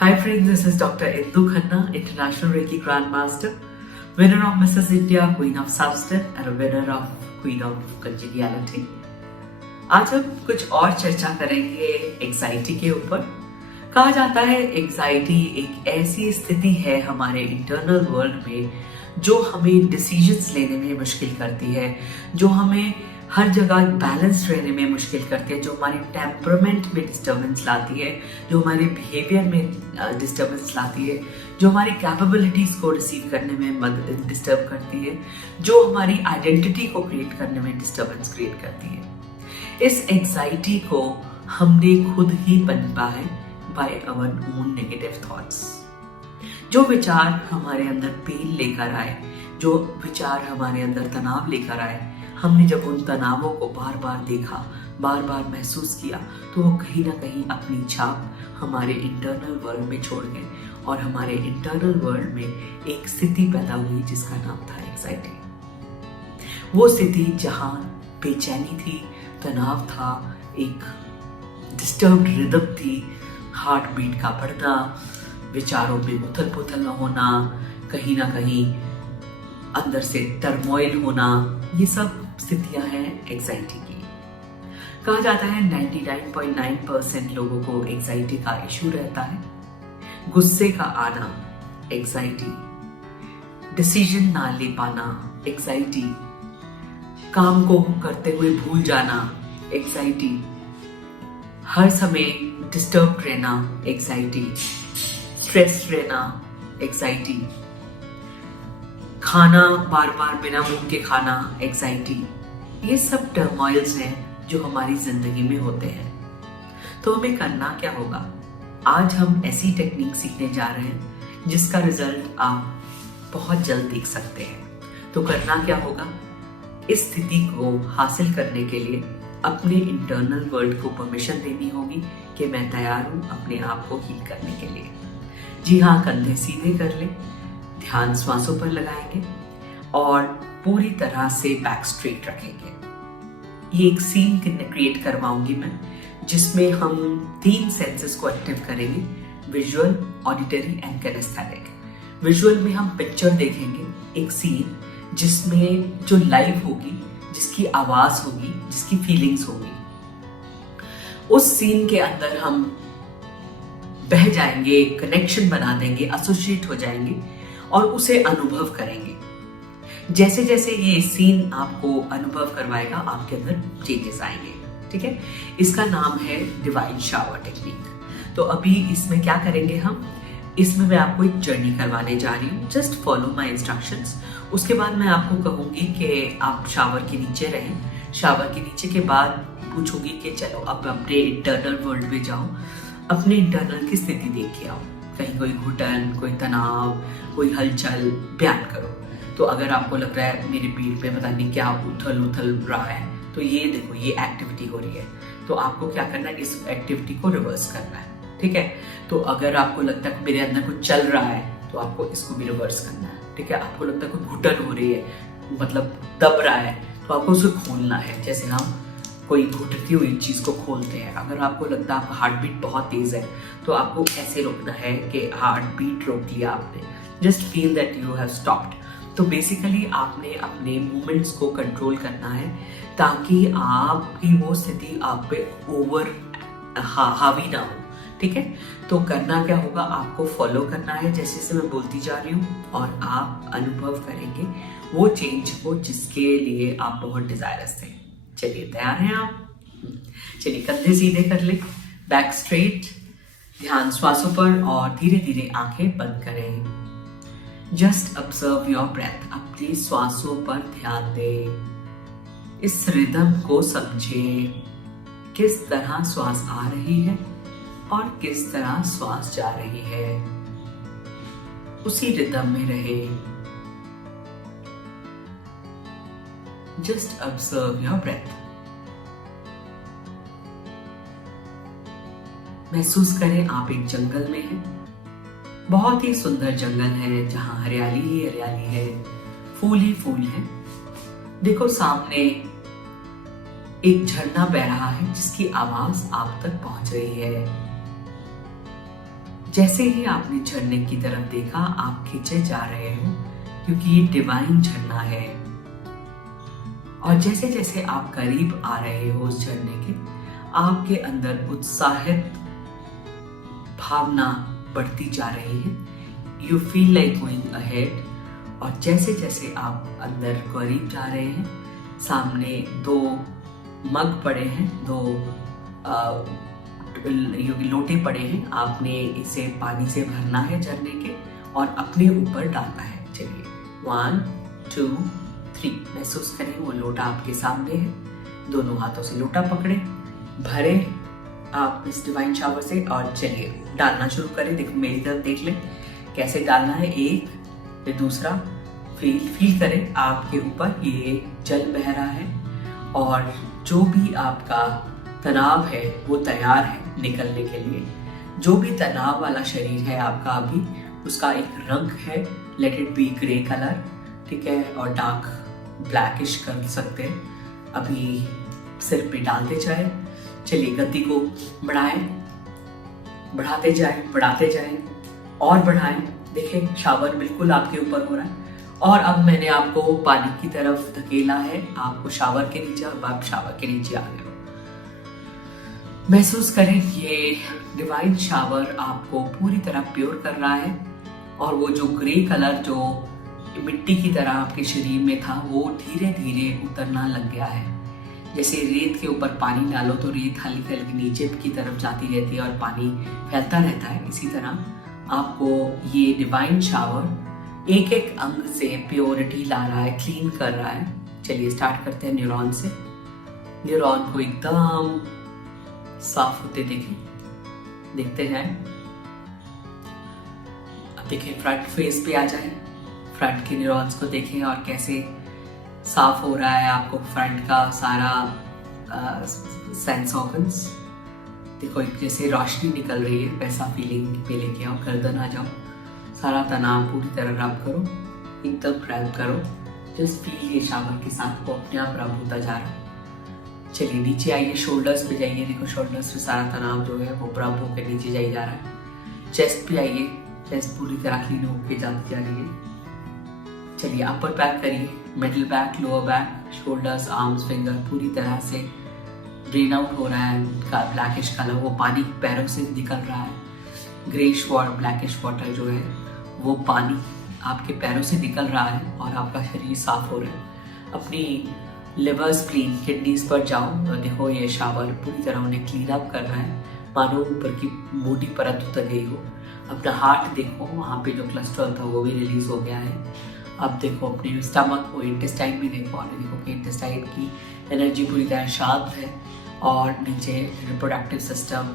Hi friends, this is Dr. Indu Khanna, International Reiki Grandmaster, winner of Mrs. India, Queen of Substance and a winner of Queen of Congeniality. आज हम कुछ और चर्चा करेंगे anxiety के ऊपर। कहा जाता है एंजाइटी एक ऐसी स्थिति है हमारे इंटरनल वर्ल्ड में जो हमें डिसीजंस लेने में मुश्किल करती है, जो हमें हर जगह बैलेंस रहने में मुश्किल करती है, जो हमारे टेम्परामेंट में डिस्टर्बेंस लाती है, जो हमारे बिहेवियर में डिस्टर्बेंस लाती है, जो हमारी कैपेबिलिटीज को रिसीव करने में मदद डिस्टर्ब करती है, जो हमारी आइडेंटिटी को क्रिएट करने में डिस्टर्बेंस क्रिएट करती है। इस एंजाइटी को हमने खुद ही पनपा है by our own negative thoughts. जो विचार हमारे अंदर पेन लेकर आए, जो विचार हमारे अंदर तनाव लेकर आए, हमने जब उन तनावों को बार बार देखा, बार बार महसूस किया, तो वो कहीं ना कहीं अपनी छाप हमारे इंटरनल वर्ल्ड में छोड़ गए और हमारे इंटरनल वर्ल्ड में एक स्थिति पैदा हुई जिसका नाम था एंजाइटी। वो स्थिति जहाँ बेचैनी थी, तनाव था, एक डिस्टर्ब्ड रिदम थी, हार्ट बीट का बढ़ना, विचारों में उथल पुथल न होना, कहीं ना कहीं अंदर से टर्मोइल होना, ये सब स्थितियां हैं एंजाइटी की। कहा जाता है 99.9% लोगों को एंजाइटी का इशू रहता है। गुस्से का आना एंजाइटी, डिसीजन ना ले पाना एंजाइटी, काम को करते हुए भूल जाना एंजाइटी, हर समय डिस्टर्ब रहना एंजाइटी, स्ट्रेस रहना एंजाइटी, खाना बार बार बिना भूख के खाना एंजाइटी, ये सब टर्मोइल्स हैं जो हमारी जिंदगी में होते हैं। तो हमें करना क्या होगा? आज हम ऐसी टेक्निक सीखने जा रहे हैं जिसका रिजल्ट आप बहुत जल्द देख सकते हैं। तो करना क्या होगा? इस स्थिति को हासिल करने के लिए अपने इंटरनल वर्ल्ड को परमिशन देनी होगी कि मैं तैयार हूं अपने आप को हील करने के लिए। जी हाँ, कंधे सीधे कर ले, ध्यान श्वासों पर लगाएंगे और पूरी तरह से बैक स्ट्रेट रखेंगे। ये एक सीन क्रिएट करवाऊंगी मैं जिसमें हम 3 सेंसेस को एक्टिव करेंगे, visual, auditory and kinaesthetic. Visual में हम पिक्चर देखेंगे, एक सीन जिसमें जो लाइव होगी, जिसकी आवाज होगी, जिसकी फीलिंग्स होगी, उस सीन के अंदर हम बह जाएंगे, कनेक्शन बना देंगे, एसोसिएट हो जाएंगे और उसे अनुभव करेंगे। जैसे जैसे ये सीन आपको अनुभव करवाएगा, आपके अंदर चेंजेस आएंगे। ठीक है, इसका नाम है डिवाइन शावर टेक्निक। तो अभी इसमें क्या करेंगे हम? इसमें मैं आपको एक जर्नी करवाने जा रही हूँ। Just follow my instructions. उसके बाद मैं आपको कहूंगी कि आप शावर के नीचे रहें। शावर के नीचे के बाद पूछूंगी कि चलो अब अपने इंटरनल वर्ल्ड में जाओ, अपने इंटरनल की स्थिति देख के आओ। कहीं कोई घुटन, कोई तनाव, कोई हलचल बयान करो। तो अगर आपको लग रहा है मेरे पीठ पे पता नहीं क्या उथल उथल रहा है, तो ये देखो, ये एक्टिविटी हो रही है। तो आपको क्या करना है? इस एक्टिविटी को रिवर्स करना है। ठीक है, तो अगर आपको लगता है मेरे अंदर कुछ चल रहा है, तो आपको इसको भी रिवर्स करना है। ठीक है, आपको लगता है कोई घुटन हो रही है, मतलब दब रहा है, तो आपको उसे खोलना है। जैसे हम कोई घुटती हुई चीज को खोलते हैं। अगर आपको लगता है आपका हार्ट बीट बहुत तेज है, तो आपको ऐसे रोकना है कि हार्ट बीट रोक लिया आपने, just feel that you have stopped. तो बेसिकली आपने अपने मूवमेंट्स को कंट्रोल करना है ताकि आपकी वो स्थिति आप पे ओवर हावी ना हो। ठीक है, तो करना क्या होगा? आपको फॉलो करना है जैसे जैसे मैं बोलती जा रही हूँ और आप अनुभव करेंगे वो चेंज को जिसके लिए आप बहुत डिजायरस थे। चलिए, तैयार हैं आप? चलिए, कंधे सीधे कर ले, बैक स्ट्रेट, ध्यान श्वासों पर और धीरे धीरे आंखें बंद करें। जस्ट ऑब्जर्व योर ब्रेथ, अपनी श्वासों पर ध्यान दें। इस रिदम को समझें, किस तरह श्वास आ रही है और किस तरह श्वास जा रही है। उसी रिदम में रहे। Just observe your breath. महसूस करें आप एक जंगल में हैं। बहुत ही सुंदर जंगल है जहां हरियाली ही हरियाली है, फूल ही फूल है। देखो सामने एक झरना बह रहा है जिसकी आवाज आप तक पहुंच रही है। जैसे ही आपने झरने की तरफ देखा, आप खींचे जा रहे हो क्योंकि ये डिवाइन झरना है। और जैसे जैसे आप करीब आ रहे हो उस झरने के, आपके अंदर उत्साहित भावना बढ़ती जा रही है। You feel like going ahead. और जैसे जैसे आप अंदर करीब जा रहे हैं, सामने 2 मग पड़े हैं, 2 लोटे पड़े हैं। आपने इसे पानी से भरना है झरने के और अपने ऊपर डालना है। चलिए 1 2 3, महसूस करें वो लोटा आपके सामने है। दोनों हाथों से लोटा पकड़े, भरे आप इस डिवाइन शावर से और चलिए डालना शुरू करें। देखो मेरी तरफ देख लें कैसे डालना है। एक, फिर दूसरा। फील करें आपके ऊपर ये जल बह रहा है और जो भी आपका तनाव है वो तैयार है निकलने के लिए। जो भी तनाव वाला शरीर है आपका अभी, उसका एक रंग है, let it be grey colour, ठीक है, और डार्क ब्लैकिश कर सकते हैं। अभी सिर पे डालते जाए। चलिए गति को बढ़ाएं, बढ़ाते जाएं और बढ़ाएं। देखें शावर बिल्कुल आपके ऊपर हो रहा है। और अब मैंने आपको पानी की तरफ धकेला है, आपको शावर के नीचे, अब आप शावर के नीचे आ गए हो। महसूस करें ये डिवाइन शावर आपको पूरी तरह प्योर कर रहा है और वो जो ग्रे कलर जो मिट्टी की तरह आपके शरीर में था वो धीरे धीरे उतरना लग गया है। जैसे रेत के ऊपर पानी डालो तो रेत हल्की हल्की नीचे की तरफ जाती रहती है और पानी फैलता रहता है, इसी तरह आपको ये डिवाइन शावर एक एक अंग से प्योरिटी ला रहा है, क्लीन कर रहा है। चलिए स्टार्ट करते हैं न्यूरॉन से। न्यूरॉन को एकदम साफ होते देखें, देखते जाएं। अब देखिए फ्रंट फेस पे आ जाए, फ्रंट के न्यूरॉन्स को देखें और कैसे साफ हो रहा है आपको फ्रंट का सारा सेंस ऑर्गन्स। देखो एक जैसे रोशनी निकल रही है वैसा फीलिंग पे लेके आओ। गर्दन आ जाओ, सारा तनाव पूरी तरह रब करो, एकदम रब करो। जस्ट फील ये शावर के साथ को अपने आप रब होता जा रहा है। चलिए नीचे आइए, शोल्डर्स पे जाइए। देखो शोल्डर्स पे सारा तनाव जो है वो रब होकर नीचे जाई जा रहा है। चेस्ट पे आइए, चेस्ट पूरी तरह क्लीन होके जाती जा रही है। चलिए अपर बैक करिए, middle back, lower back, shoulders, arms, finger पूरी तरह से ड्रेन आउट हो रहा है। ब्लैकिश कलर वो पानी पैरों से निकल रहा है। ग्रेश वाटर, ब्लैकिश वाटर जो है वो पानी आपके पैरों से निकल रहा है और आपका शरीर साफ हो रहा है। अपनी लिवर, स्प्लीन, किडनीज पर जाओ और देखो ये शावर पूरी तरह उन्हें क्लीन अप कर रहा है, मानो ऊपर की मोटी परत उतर गई हो। अपना हार्ट देखो, वहाँ पे जो कोलेस्ट्रॉल था वो भी रिलीज हो गया है। अब देखो अपने स्टमक को, इंटेस्टाइन भी देखो और देखो कि इंटेस्टाइन की एनर्जी पूरी तरह शांत है। और नीचे रिप्रोडक्टिव सिस्टम,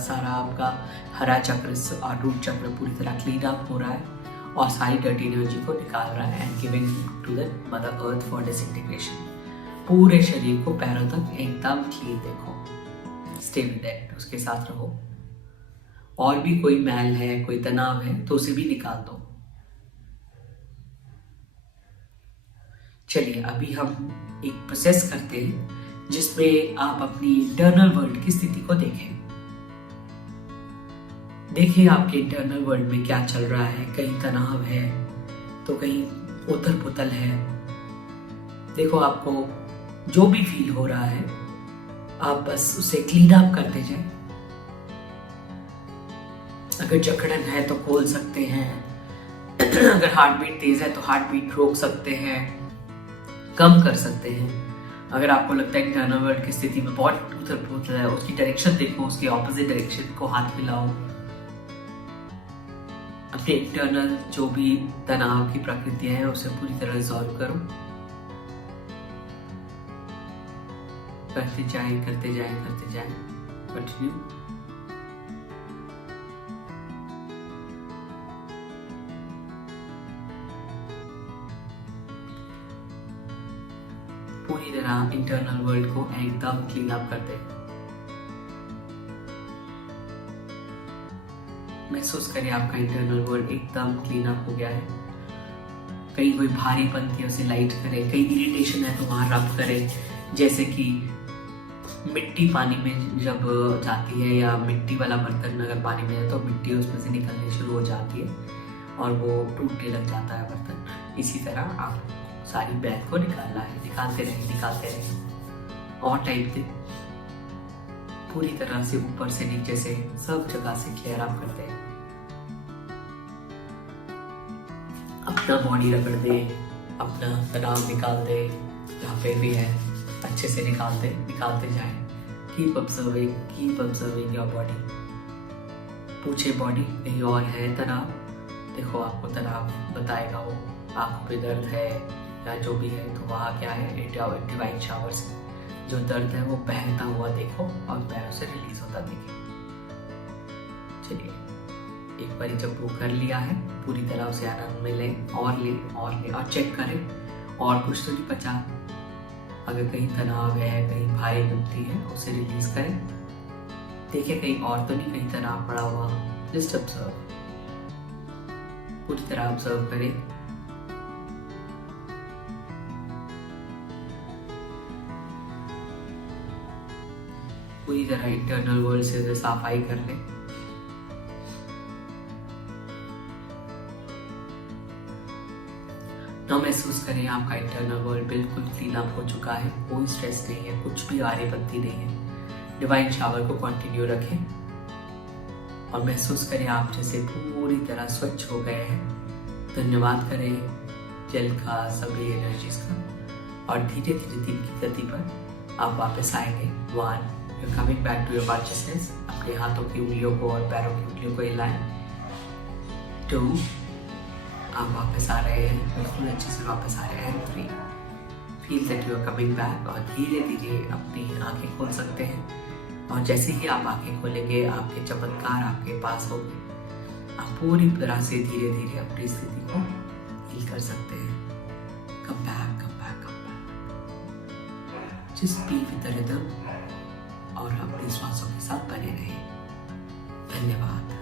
सारा आपका हरा चक्र और रूट चक्र पूरी तरह क्लीन अप हो रहा है और सारी डर्टी एनर्जी को निकाल रहा है and giving to the mother earth for disintegration. पूरे शरीर को पैरों तक एकदम क्लीन देखो। स्टे विद दैट, उसके साथ रहो। और भी कोई मैल है, कोई तनाव है तो उसे भी निकाल दो। चलिए अभी हम एक प्रोसेस करते हैं जिसमें आप अपनी इंटरनल वर्ल्ड की स्थिति को देखें। देखिए आपके इंटरनल वर्ल्ड में क्या चल रहा है। कहीं तनाव है तो कहीं उथल पुथल है। देखो आपको जो भी फील हो रहा है आप बस उसे क्लीन अप करते जाएं। अगर जकड़न है तो खोल सकते हैं। अगर हार्ट बीट तेज है तो हार्ट बीट रोक सकते हैं, कम कर सकते हैं। अगर आपको लगता है कि इंटरनल वर्ल्ड की स्थिति में बहुत उथल पुथल है, उसकी डायरेक्शन देखो, उसके ऑपोजिट डायरेक्शन को हाथ मिलाओ। अपने इंटरनल जो भी तनाव की प्रकृतियां हैं उसे पूरी तरह रिजॉल्व करो। करते जाएं कंटिन्यू। पूरी तरह इंटरनल वर्ल्ड को एकदम क्लीन अप करते हैं। महसूस करें आपका इंटरनल वर्ल्ड एकदम क्लीन अप हो गया है। कहीं कोई भारीपन थी उसे लाइट करें, कहीं इरिटेशन है तो वहां रब करें। जैसे कि मिट्टी पानी में जब जाती है या मिट्टी वाला बर्तन अगर पानी में जाए तो मिट्टी उसमें से निकलनी शुरू हो जाती है और वो टूटने लग जाता है बर्तन। इसी तरह आप सारी बैग को निकालना है, निकालते रहे और टाइट दे पूरी तरह से ऊपर से नीचे से सब जगह से क्लियर आप करते हैं। अपना बॉडी रगड़ दे, अपना तनाव निकाल दे, जहाँ पे भी है अच्छे से निकालते जाए। Keep observing your body. पूछे बॉडी कहीं और है तनाव, देखो आपको तनाव बताएगा वो, आंखों पे दर्द है या जो भी है तो वहाँ क्या है, डिवाइन शावर से जो दर्द है वो बहता हुआ देखो और पैरों से रिलीज होता देखिए। चलिए एक बार जब वो कर लिया है पूरी तरह से आनंद में लें और चेक करें और कुछ तो नहीं बचा। अगर कहीं तनाव है, कहीं भारी लगती है उसे रिलीज करें। देखिए कहीं और तो नहीं, कहीं तनाव पड़ा हुआ। जस्ट ऑब्जर्व, पूरी तरह ऑब्जर्व करें। पूरी तरह इंटरनल वर्ल्ड से सफाई कर लें। ना महसूस करें आपका इंटरनल वर्ल्ड बिल्कुल क्लीन अप हो चुका है, कोई स्ट्रेस नहीं है, कुछ भी आरेपत्ती नहीं है। डिवाइन शावर को कंटिन्यू रखें और महसूस करें आप जैसे पूरी तरह स्वच्छ हो गए हैं। धन्यवाद करें जल का, सभी एनर्जीज का और धीरे धीरे दिन की गति पर आप वापस आएंगे। 1 You're coming back to your consciousness। अपने हाथों की उंगलियों को और पैरों की उंगलियों को हिलाएं। 2 आप वापस आ रहे हैं, बिल्कुल अच्छे से वापस आ रहे हैं। 3 feel that you are coming back और धीरे धीरे अपनी आंखें खोल सकते हैं। और जैसे ही आप आंखें खोलेंगे आपके चमत्कार आपके पास होंगे। आप पूरी तरह से धीरे धीरे अपनी स्थिति को हील कर सकते हैं। Come back just be with the rhythm और अपने श्वासों के साथ बने रहें। धन्यवाद।